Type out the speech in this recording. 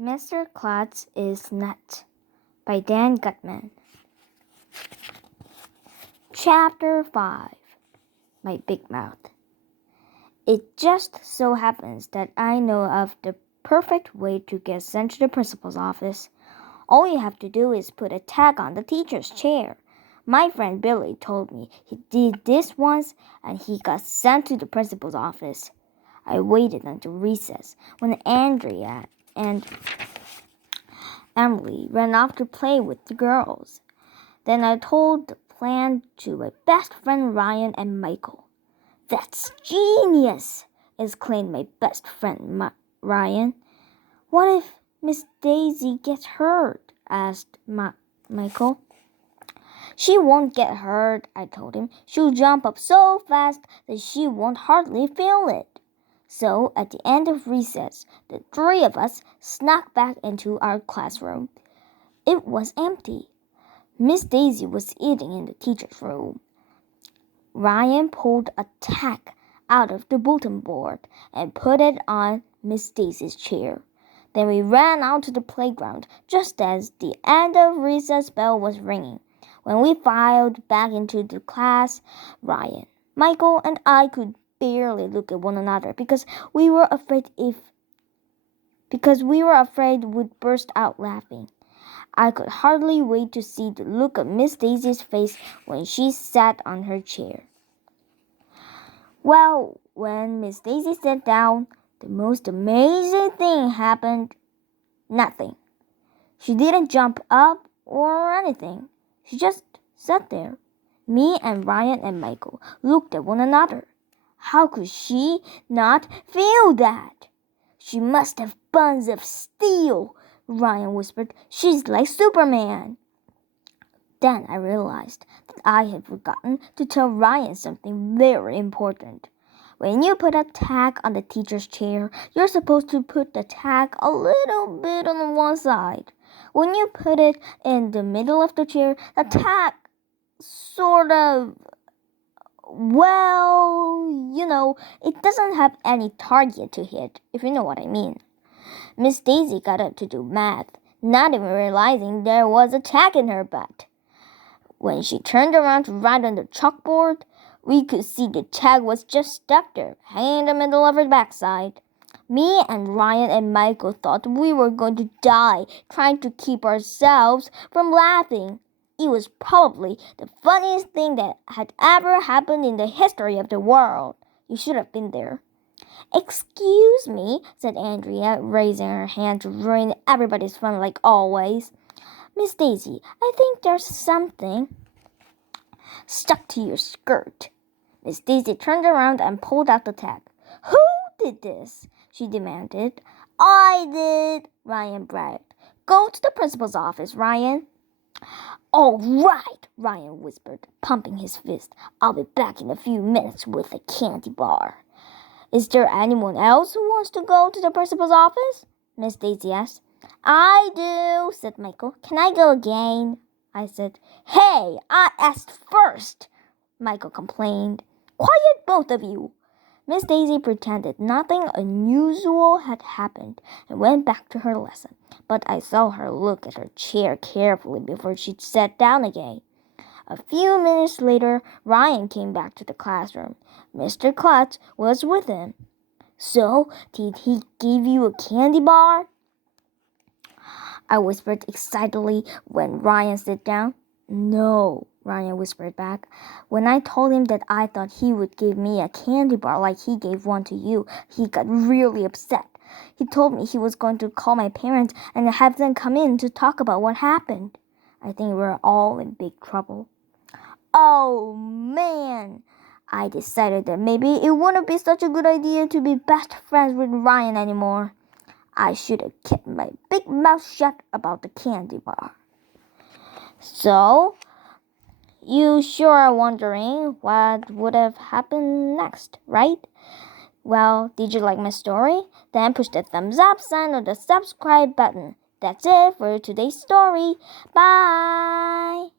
Mr. Klutz is Nut by Dan Gutman. Chapter 5 My Big Mouth. It just so happens that I know of the perfect way to get sent to the principal's office. All you have to do is put a tag on the teacher's chair. My friend Billy told me he did this once and he got sent to the principal's office. I waited until recess when Andrea and Emily ran off to play with the girls. Then I told the plan to my best friend Ryan and Michael. "That's genius!" exclaimed my best friend Ryan. "What if Miss Daisy gets hurt?" asked Michael. "She won't get hurt," I told him. "She'll jump up so fast that she won't hardly feel it." So, at the end of recess, the three of us snuck back into our classroom. It was empty. Miss Daisy was eating in the teacher's room. Ryan pulled a tag out of the bulletin board and put it on Miss Daisy's chair. Then we ran out to the playground just as the end of recess bell was ringing. When we filed back into the class, Ryan, Michael, and I could barely look at one another because we were afraid we'd burst out laughing. I could hardly wait to see the look of Miss Daisy's face when she sat on her chair. Well, when Miss Daisy sat down, the most amazing thing happened. Nothing. She didn't jump up or anything. She just sat there. Me and Ryan and Michael looked at one another. How could she not feel that? "She must have buns of steel," Ryan whispered. "She's like Superman." Then I realized that I had forgotten to tell Ryan something very important. When you put a tag on the teacher's chair, you're supposed to put the tag a little bit on one side. When you put it in the middle of the chair, the tag sort of, it doesn't have any target to hit, if you know what I mean. Miss Daisy got up to do math, not even realizing there was a tag in her butt. When she turned around to write on the chalkboard, we could see the tag was just stuck there, hanging in the middle of her backside. Me and Ryan and Michael thought we were going to die trying to keep ourselves from laughing. It was probably the funniest thing that had ever happened in the history of the world. You should have been there. "Excuse me," said Andrea, raising her hand to ruin everybody's fun like always. "Miss Daisy, I think there's something stuck to your skirt." Miss Daisy turned around and pulled out the tag. "Who did this?" she demanded. "I did," Ryan bragged. "Go to the principal's office, Ryan." "All right," Ryan whispered, pumping his fist. "I'll be back in a few minutes with a candy bar." "Is there anyone else who wants to go to the principal's office?" Miss Daisy asked. "I do," said Michael. "Can I go again?" I said. "Hey, I asked first," Michael complained. "Quiet, both of you." Miss Daisy pretended nothing unusual had happened and went back to her lesson, but I saw her look at her chair carefully before she sat down again. A few minutes later, Ryan came back to the classroom. Mr. Klutz was with him. "So, did he give you a candy bar?" I whispered excitedly when Ryan sat down. "No," Ryan whispered back. "When I told him that I thought he would give me a candy bar like he gave one to you, he got really upset. He told me he was going to call my parents and have them come in to talk about what happened. I think we're all in big trouble." Oh, man! I decided that maybe it wouldn't be such a good idea to be best friends with Ryan anymore. I should have kept my big mouth shut about the candy bar. So, you sure are wondering what would have happened next, right? Well, did you like my story? Then push the thumbs up sign or the subscribe button. That's it for today's story. Bye!